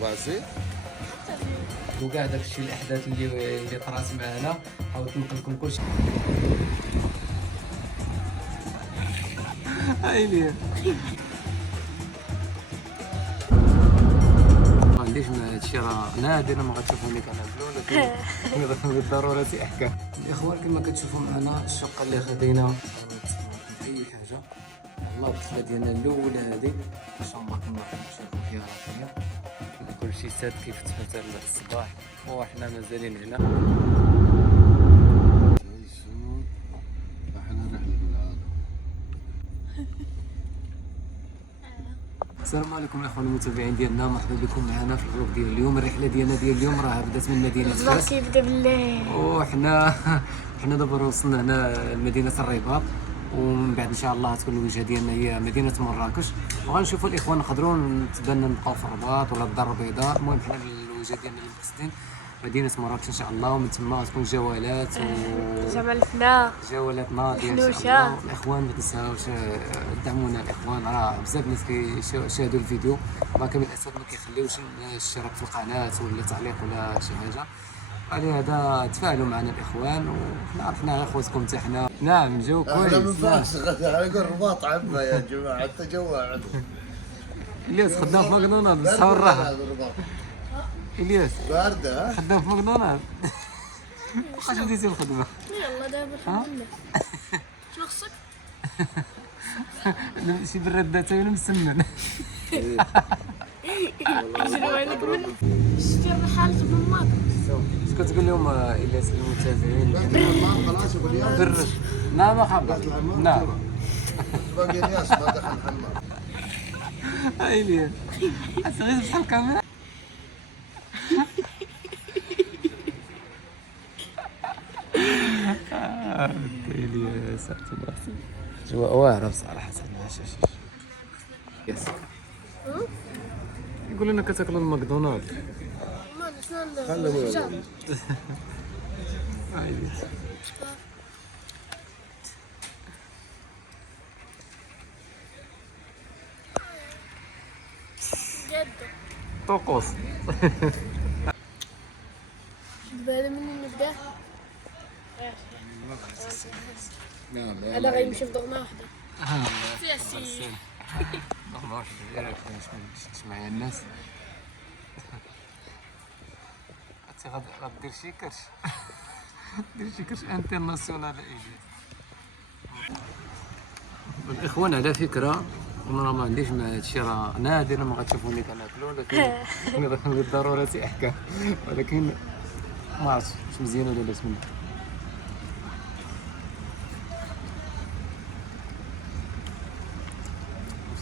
فاسي وكاع داكشي الاحداث اللي طرات معنا حاولت ننقل لكم كلشي. هاي ليا ما عنديش مع هادشي، راه نادرا ما غتشوفوني كنعملو، ولكن بالضروره احكام. الاخوان كما كتشوفوا معنا الشقه اللي خدينا اي حاجه، والله الطفله ديالنا الاولى هذه ما شاء الله كما كنشوفوا فيها راه كلشي ساد كيف تفتر الصباح، وحنا مازالين هنا. السلام عليكم الاخوان المتابعين ديالنا، مرحبا بكم معنا في الفلوق ديال اليوم. الرحله ديالنا ديال اليوم راه بدات من مدينه فاس، كيبدا بالله، وحنا دابا وصلنا هنا لمدينه الرباط، ومن بعد ان شاء الله تكون الوجهه ديالنا هي مدينه مراكش، وغنشوفوا الاخوان نقدروا نتبنى نبقاو في الرباط ولا الدار البيضاء. المهم حنا الوجهه ديالنا اللي مقصدين مدينه مراكش ان شاء الله، ومن تما تكون جولات جمالتنا جولاتنا ديال ان شاء الله. الاخوان ما تنساوش دعمونا الاخوان، راه بزاف ناس كيشاهدوا الفيديو ما كامل الاسف ما كيخليوش الاشتراك في القناه ولا تعليق ولا شي حاجه، على تفاعلوا معنا الاخوان، وحنا غير خوتكم حتى حنا. نعم جو كويس. انا من فاس على الرباط عبا يا جماعه حتى جوع الياس خدام في ماكدونالدز بالصحه والراحه. الياس بارده خدام في ماكدونالدز. واش بديتي الخدمه؟ يلا دابا خدمنا. شنو خصك؟ شي براد ولا مسمن. يجريو عليك من شتي حالة من ماك. اش كتقول لهم الياس المتابعين؟ خلاص يقول برد. نعم مرحبا. نعم باقي الياس ما دخل الحمام. هاي الياس غير بحال الكاميرا. الياس جواء واعره بصراحه. يس يقول لنا كتاكلوا الماكدونالدز. ما شنو الحجاب؟ هاي الياس جد طقوس. دابا منين نبدا؟ نعم انا غيمشي في ضغمه واحده. فيها سي ما عرفتش ديالك باش معايا الناس. عرفتي غدير شي كرش. دير شي كرش انترناسيونال. الاخوان على فكره انا ما عنديش مع هادشي، راه نادرا ما غتشوفوني كناكلو، ولكن بالضروره احكام، ولكن ما عرفتش واش مزيان ولا لا. بسم الله.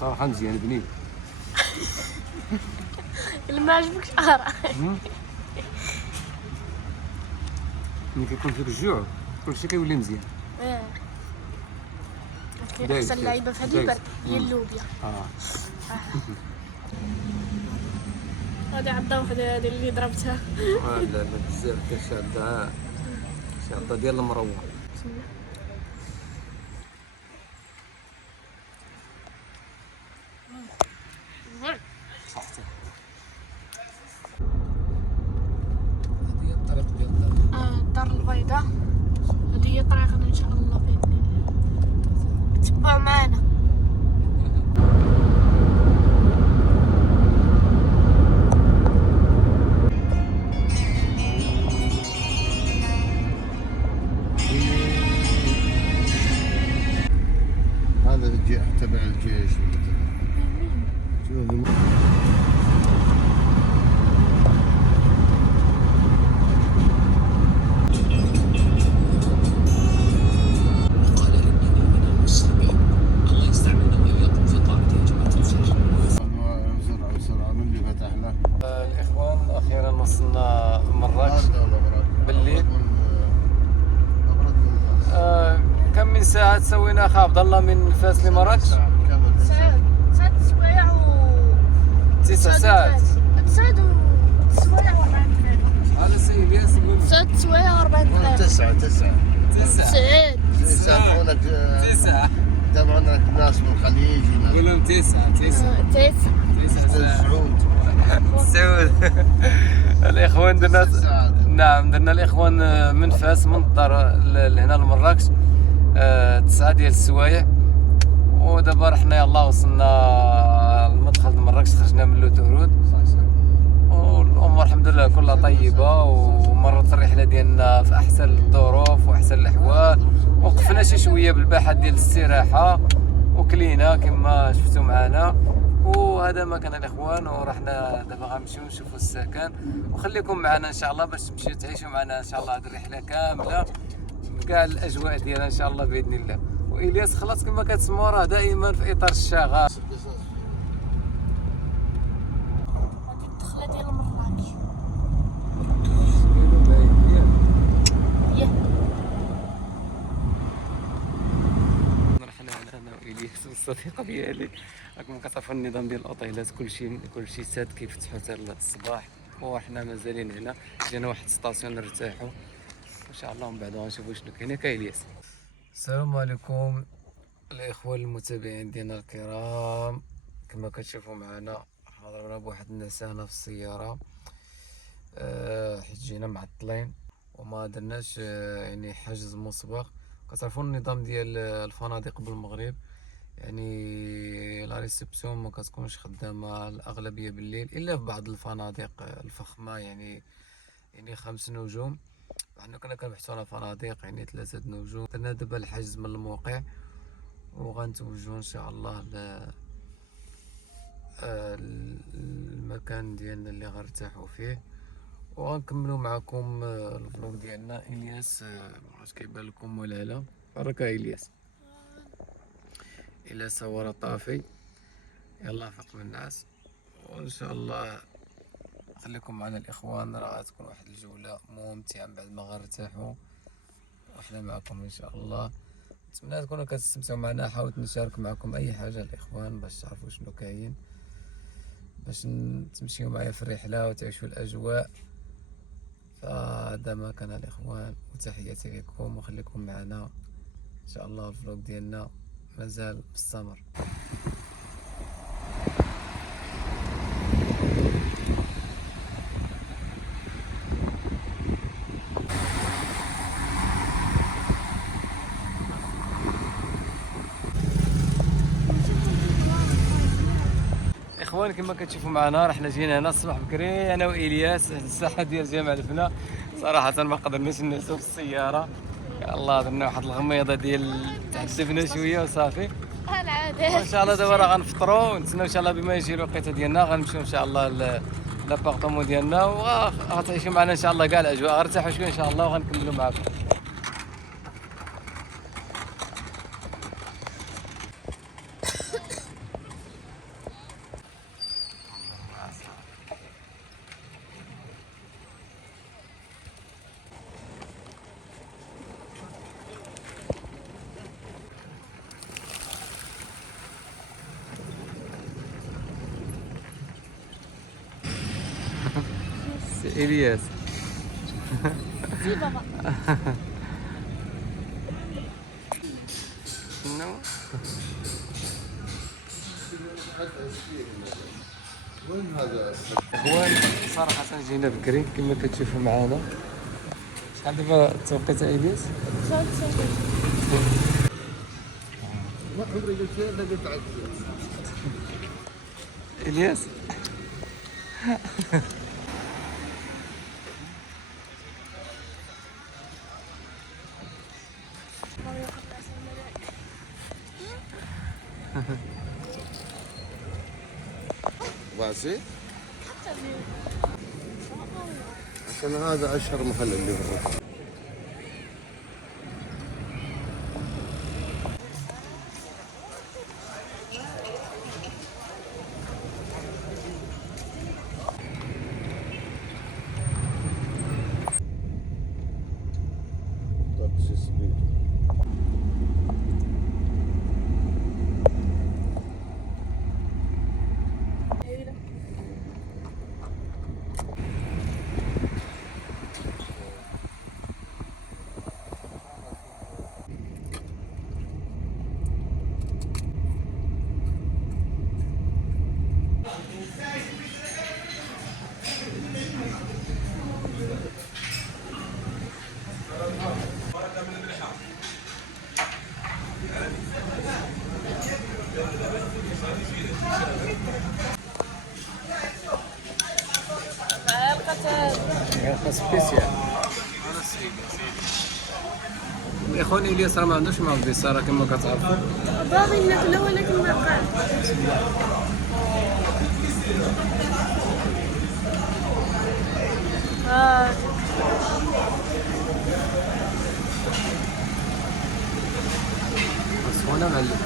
صراحه مزيان بنين. اللي ما عجبكش اقرا. ملي كيكون فيك الجوع كلشي كيولي مزيان. احسن لعيبه في هذه البرد هي اللوبيا. هذه عضه وحده هذه اللي ضربتها. لا لا بزاف كنشادها شاده ديال المروه. صحتي هذه هي الطريق ديال الدار البيضاء، هذه هي طريقنا ان شاء الله باذن الله. تبعوا معنا. هذا تبع الجيش الاخوان اخيرا وصلنا مراكش بالليل. كم من ساعه سوينا اخا عبد الله من فاس لمراكش؟ ساعات سوايع و 9 ساعات. 9 سوايع و 40 دقيقة. على سي الياس يقول 9 سوايع و 40 دقيقة. 9 9 يتابعونك ناس من الخليج، قول لهم 9 9 السعود. سعود. الاخوان درنا، نعم درنا الاخوان من فاس من الدار لهنا لمراكش 9 ديال السوايع، ودابا رحنا يلاه وصلنا المدخل د مراكش، خرجنا من لوتورود والامور الحمد لله كلها طيبه، ومرت الرحله ديالنا في احسن الظروف واحسن الاحوال. وقفنا شي شويه بالباحه ديال الاستراحه وكلينا كما شفتوا معنا، وهذا مكان الاخوان. ورحنا دابا غنمشيو نشوفوا السكن، وخليكم معنا ان شاء الله باش تمشيو تعيشوا معنا ان شاء الله هذه الرحله كامله بكاع الاجواء ديالها ان شاء الله باذن الله. والياس خلاص كما كتسمعوا راه دائما في اطار الشغف. هذه الدخله ديال مراكش. رحنا انا والياس والصديقه ديالي، راكم كتعرفوا النظام ديال الاوطيلات كلشي ساد كيفتحوا حتى الصباح، وحنا مازالين هنا. جينا واحد ستاسيون نرتاحوا ان شاء الله، ومن بعد غنشوفوا شنو كاين. كايلياس السلام عليكم الاخوان المتابعين ديالنا الكرام، كما كتشوفوا معنا حضرنا بواحد النسانه في السياره حيت جينا معطلين وما درناش يعني حجز مسبق. كتعرفوا النظام ديال الفنادق بالمغرب، يعني لا ريسبسيون ما كتكونش خدامه الاغلبيه بالليل الا في بعض الفنادق الفخمه، يعني 5 نجوم. حنا كنا كنبحثوا على فنادق يعني 3 نجوم. درنا دابا الحجز من الموقع وغنتوجهوا ان شاء الله المكان ديالنا اللي غنرتاحوا فيه، وغنكملوا معكم الفلوق ديالنا. الياس واش كيبان لكم ولا لا؟ بركه الياس. الياس هو راه طافي، يلا فوق من الناس، وان شاء الله خليكم معنا الاخوان، راه غتكون واحد الجوله ممتعه بعد ما غنرتاحوا وحنا معكم ان شاء الله. نتمنى تكونوا كتستمتعوا معنا. حاولت نشارك معكم اي حاجه الاخوان باش تعرفوا شنو كاين، باش تمشيو معايا في الرحله وتعيشوا الاجواء. فهذا ما كان الاخوان، وتحياتي لكم، وخليكم معنا ان شاء الله. الفلوق ديالنا مازال مستمر. اخوان كما كتشوفوا معنا رحنا جينا هنا الصباح بكري انا والياس الساحه ديال جامع الفنا. صراحه ما قدرناش ننسوا في السياره، يلاه درنا واحد الغميضه ديال تعذبنا شويه وصافي. العاده وان شاء الله دابا راه غنفطروا ونتسناو ان شاء الله بما يجي الوقيته ديالنا غنمشيو ان شاء الله لابارطومون ديالنا، وغتعيشوا معنا ان شاء الله كاع الاجواء. غنرتاحوا شويه ان شاء الله وغنكملوا معكم. الياس سي بابا. نو وين هذا؟ اخوان صراحه جينا بكري كما كتشوفوا معنا. شحال دابا التوقيت الياس؟ ما عمري قلت شيء الا قلت عكس. الياس واسع عشان هذا اشهر محل اللي برا. غير سبيسيال. الاخوان الياس راه ما عندوش مع البيسه راه كما كتعرفوا. باغي ناكلها ولكن ما قال. سخونه معلم.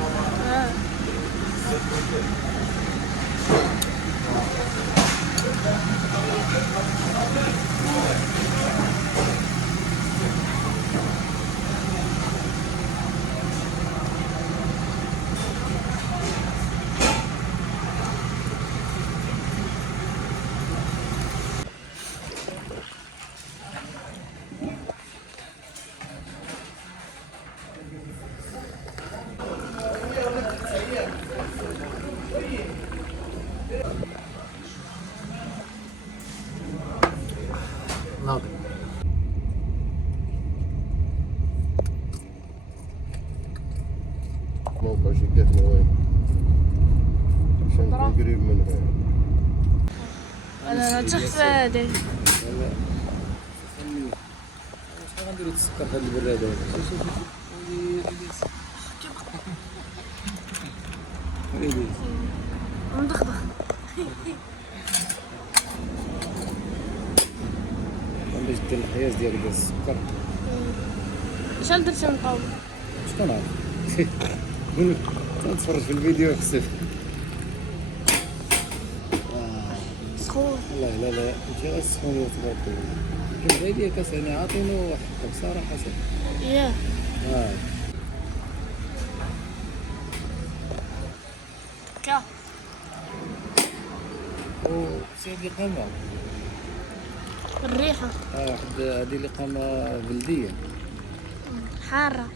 ناضي. موقع شقتنا وين؟ عشان تكون قريب منها. انا تحفه هذه. شحال غنديرو السكر في هاد البراد هذا؟ مدخدخ. باش دير الحياز ديالك ديال السكر. شحال درتي نطول؟ شكون عارف؟ قول تنتفرج في الفيديو يحسب. سخون. والله لا جا السخونية تبارك الله. كيف غير كاس يعني عاطينو حقه بصراحة. ياه. كا. وشي هادي قامة. الريحه. واحد هادي اللي قامة بلدية. حاره.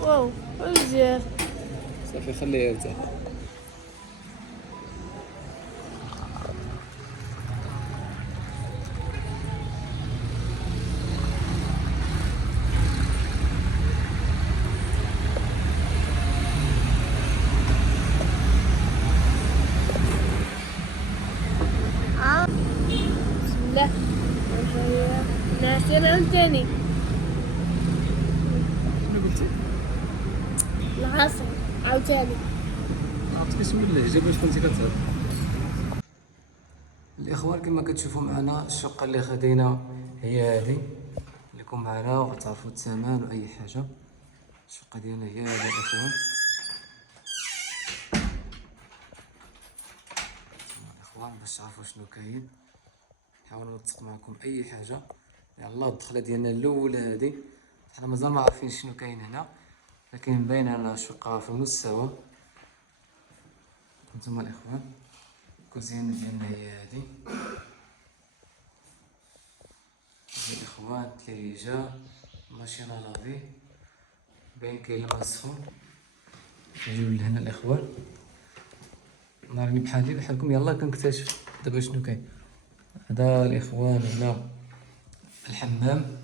واو مزيان. صافي خليه يرتاح. بسم الله. ناسين عاوتاني. شنو قلتي؟ العصر عاوتاني. عرفتي شنو اللهجة باش كنتي كتهضر. الاخوان كما كتشوفوا معنا الشقة اللي خدينا هي هذه اللي كون معنا وغتعرفوا الثمن واي حاجة. الشقة ديالنا هي هذه الاخوان. الاخوان باش تعرفوا شنو كاين نحاول نتفق معكم اي حاجة. يلا الدخلة ديالنا الاولى هذه حنا مازال ما عارفين شنو كاين هنا لكن باينه لنا شقة في المستوى. هانتوما الاخوان الكوزينة ديالنا هي هذه الاخوان. الثلاجة ماشينة لافي باين كاين الماء السخون. نجيو لهنا الاخوان نارني بحالي بحالكم. يلا كنكتشف دابا شنو كاين. هذا الاخوان هنا الحمام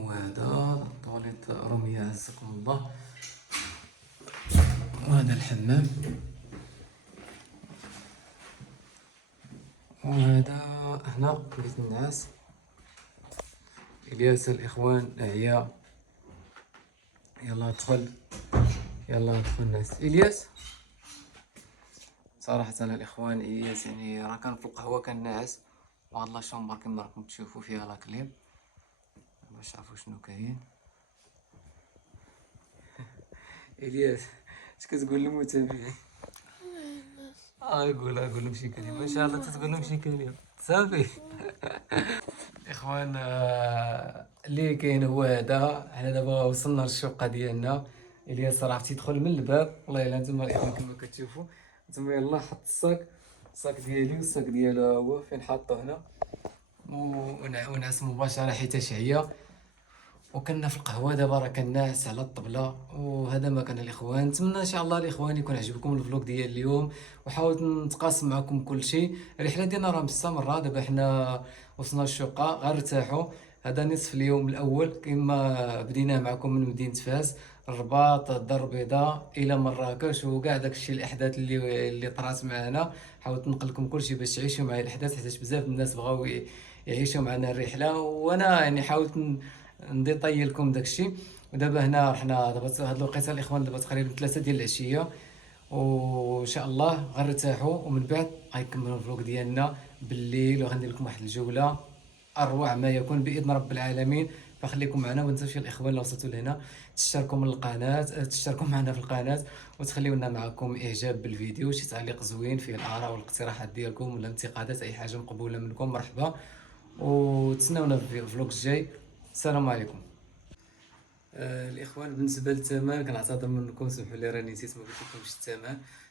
وهذا طواليت رمية عزكم الله. وهذا الحمام وهذا هنا بيت النعاس. الياس الاخوان عيا. يلا ادخل الناس. الياس صراحة الاخوان الياس يعني راه كان في القهوة كان ناعس وهاد لا شومبر كما راكم تشوفوا فيها لا كليم باش تعرفوا شنو كاين. الياس اش كتقول للمتابعين؟ قول لهم شي كلمه ان شاء الله تتقول لهم شي كلمه صافي. اخوان اللي كاين هو هذا. حنا دابا وصلنا للشقه ديالنا. الياس راه عرفتي يدخل من الباب. والله الا نتوما الاخوان كما كتشوفوا نتوما. يلا حط الصاك ديالي والصاك ديالو هو فين حاطو هنا ونعس مباشره حيت عيا. وكنا في القهوه دابا راه كنعس على الطبله. وهذا ما كان الاخوان. نتمنى ان شاء الله الاخوان يكون عجبكم الفلوق ديال اليوم وحاولت نتقاسم معكم كل شيء. الرحله ديالنا راه مستمره. دابا حنا وصلنا للشقه غير ارتاحوا هذا نصف اليوم الاول كما بدينا معكم من مدينه فاس، الرباط، الدار البيضاء الى مراكش، وكاع داكشي الاحداث اللي طرات معنا. حاولت ننقل لكم كلشي باش تعيشوا معايا الاحداث، حيت بزاف الناس بغاو يعيشوا معنا الرحله، وانا يعني حاولت نديطاي لكم داكشي. ودابا هنا رحنا دابا هاد الوقيته الاخوان دابا تقريبا 3 ديال العشيه، وان شاء الله غنرتاحوا ومن بعد غنكملوا الفلوق ديالنا بالليل، وغندير لكم واحد الجوله اروع ما يكون باذن رب العالمين. فخليكم معنا، وما تنساوش الاخوان اللي وصلتوا لهنا تشتركوا من القناه، تشتركوا معنا في القناه، وتخليوا لنا معكم اعجاب بالفيديو، شي تعليق زوين فيه الاراء والاقتراحات ديالكم ولا انتقادات، اي حاجه مقبوله منكم مرحبا. وتسناونا في الفلوق الجاي. السلام عليكم. الاخوان بالنسبه للثمن كنعتذر منكم، سمحوا لي راني نسيت ما قلت لكمش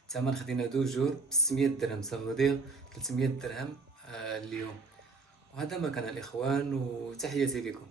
الثمن خدينا 2 جور ب 600 درهم، صافي 300 درهم اليوم. وهذا ما كان الاخوان، وتحياتي لكم.